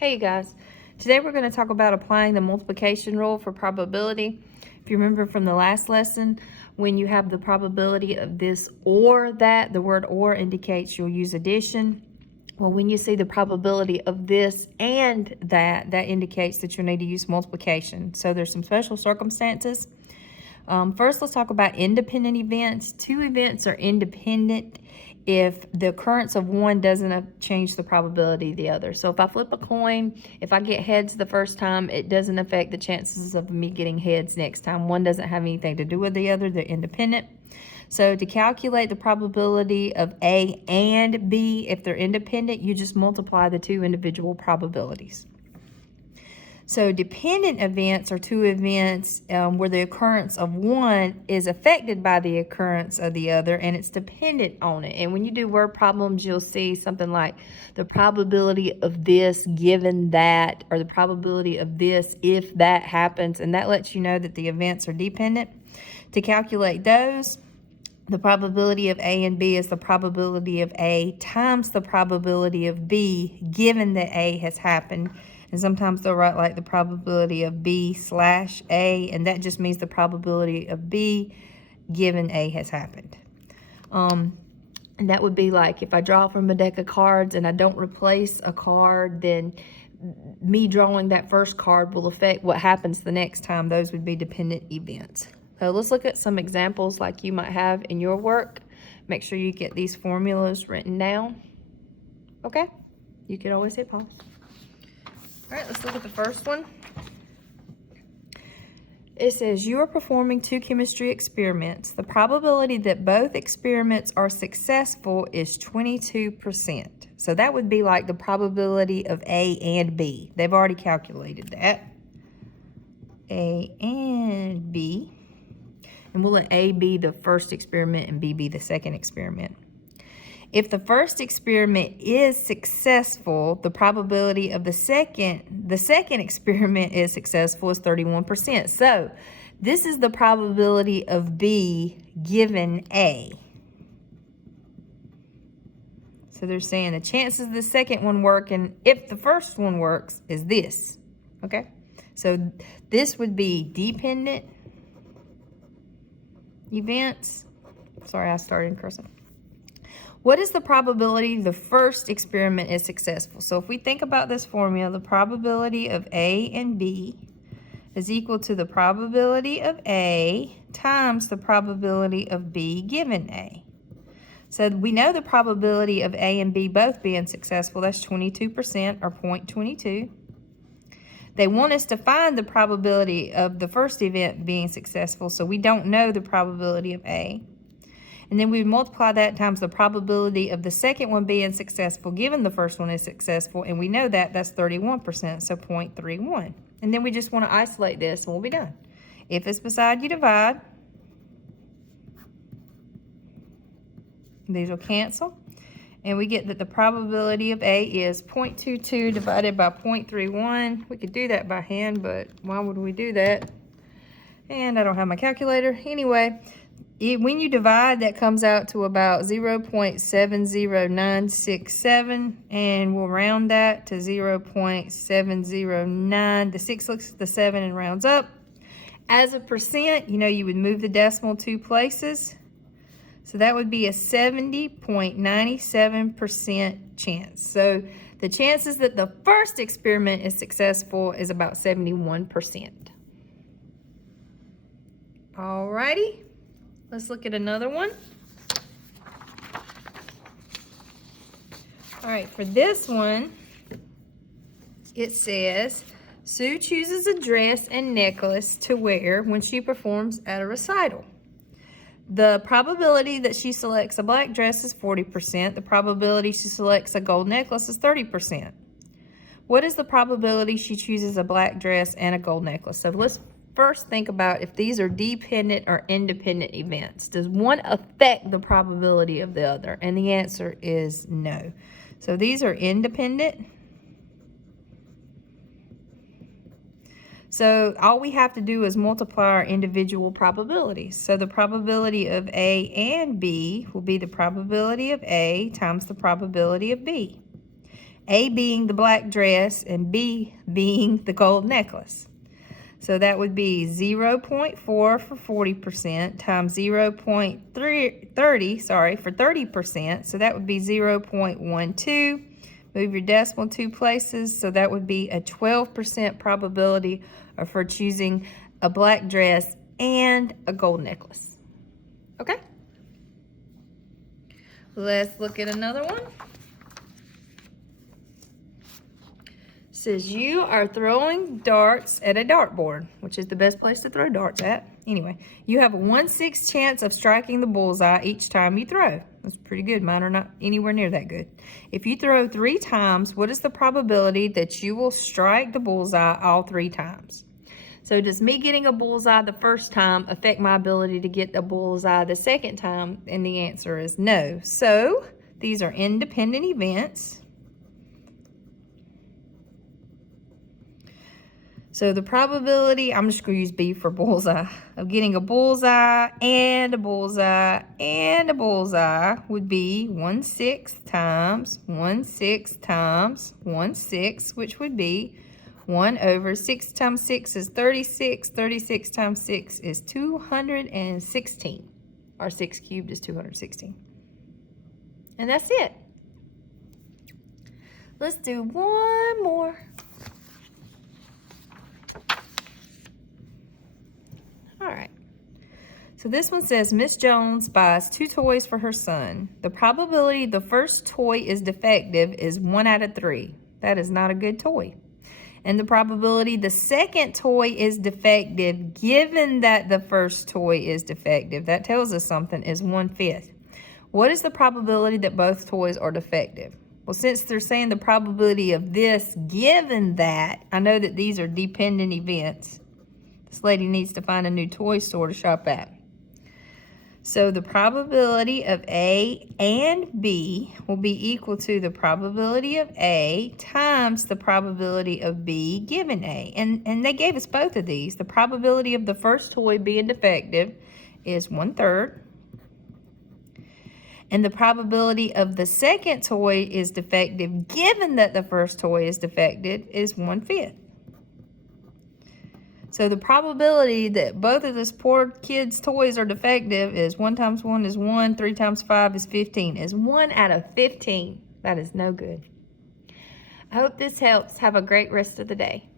Hey you guys, today we're going to talk about applying the multiplication rule for probability. If you remember from the last lesson, when you have the probability of this or that, the word or indicates you'll use addition. Well, when you see the probability of this and that indicates that you'll need to use multiplication. So there's some special circumstances. First, let's talk about independent events. Two events are independent if the occurrence of one doesn't change the probability of the other. So if I flip a coin, if I get heads the first time, it doesn't affect the chances of me getting heads next time. One doesn't have anything to do with the other. They're independent. So to calculate the probability of A and B, if they're independent, you just multiply the two individual probabilities. So dependent events are two events where the occurrence of one is affected by the occurrence of the other, and it's dependent on it. And when you do word problems, you'll see something like the probability of this given that, or the probability of this if that happens, and that lets you know that the events are dependent. To calculate those, the probability of A and B is the probability of A times the probability of B given that A has happened. And sometimes they'll write like the probability of B/A, and that just means the probability of B given A has happened. And that would be like if I draw from a deck of cards and I don't replace a card, then me drawing that first card will affect what happens the next time. Those would be dependent events. So let's look at some examples like you might have in your work. Make sure you get these formulas written down. Okay? You can always hit pause. All right, let's look at the first one. It says you are performing two chemistry experiments. The probability that both experiments are successful is 22%. So that would be like the probability of A and B. They've already calculated that. A and B. And we'll let A be the first experiment and B be the second experiment. If the first experiment is successful, the probability of the second experiment is successful is 31%. So this is the probability of B given A. So they're saying the chances the second one work and if the first one works is this. Okay? So this would be dependent events. Sorry, I started in cursive. What is the probability the first experiment is successful? So if we think about this formula, the probability of A and B is equal to the probability of A times the probability of B given A. So we know the probability of A and B both being successful. That's 22% or 0.22. They want us to find the probability of the first event being successful, so we don't know the probability of A. And then we multiply that times the probability of the second one being successful given the first one is successful, and we know that that's 31%, so 0.31. And then we just want to isolate this and we'll be done. If it's beside, you divide. These will cancel. And we get that the probability of A is 0.22 divided by 0.31. We could do that by hand, but why would we do that? And I don't have my calculator. Anyway, when you divide, that comes out to about 0.70967, and we'll round that to 0.709. The 6 looks at the 7 and rounds up. As a percent, you would move the decimal 2 places. So that would be a 70.97% chance. So the chances that the first experiment is successful is about 71%. Alrighty. Let's look at another one. All right, for this one, it says, Sue chooses a dress and necklace to wear when she performs at a recital. The probability that she selects a black dress is 40%. The probability she selects a gold necklace is 30%. What is the probability she chooses a black dress and a gold necklace? So let's first think about if these are dependent or independent events. Does one affect the probability of the other? And the answer is no. So these are independent. So all we have to do is multiply our individual probabilities. So the probability of A and B will be the probability of A times the probability of B. A being the black dress and B being the gold necklace. So that would be 0.4 for 40% times 0.30 for 30%. So that would be 0.12. Move your decimal 2 places. So that would be a 12% probability for choosing a black dress and a gold necklace. Okay? Let's look at another one. Says you are throwing darts at a dartboard, which is the best place to throw darts at. Anyway, you have a 1/6 chance of striking the bullseye each time you throw. That's pretty good. Mine are not anywhere near that good. If you throw 3 times, what is the probability that you will strike the bullseye all 3 times? So does me getting a bullseye the first time affect my ability to get a bullseye the second time? And the answer is no. So these are independent events. So the probability, I'm just going to use B for bullseye, of getting a bullseye and a bullseye and a bullseye would be 1/6 times 1/6 times 1/6, which would be 1/6 times 6 is 36. 36 times 6 is 216. Or 6 cubed is 216. And that's it. Let's do one more. All right. So this one says, Miss Jones buys 2 toys for her son. The probability the first toy is defective is 1 out of 3. That is not a good toy. And the probability the second toy is defective, given that the first toy is defective, that tells us something, is 1/5. What is the probability that both toys are defective? Well, since they're saying the probability of this given that, I know that these are dependent events. This lady needs to find a new toy store to shop at. So the probability of A and B will be equal to the probability of A times the probability of B given A. And they gave us both of these. The probability of the first toy being defective is 1/3. And the probability of the second toy is defective, given that the first toy is defective, is 1/5. So the probability that both of this poor kid's toys are defective is 1 times 1 is 1, 3 times 5 is 15, is 1 out of 15. That is no good. I hope this helps. Have a great rest of the day.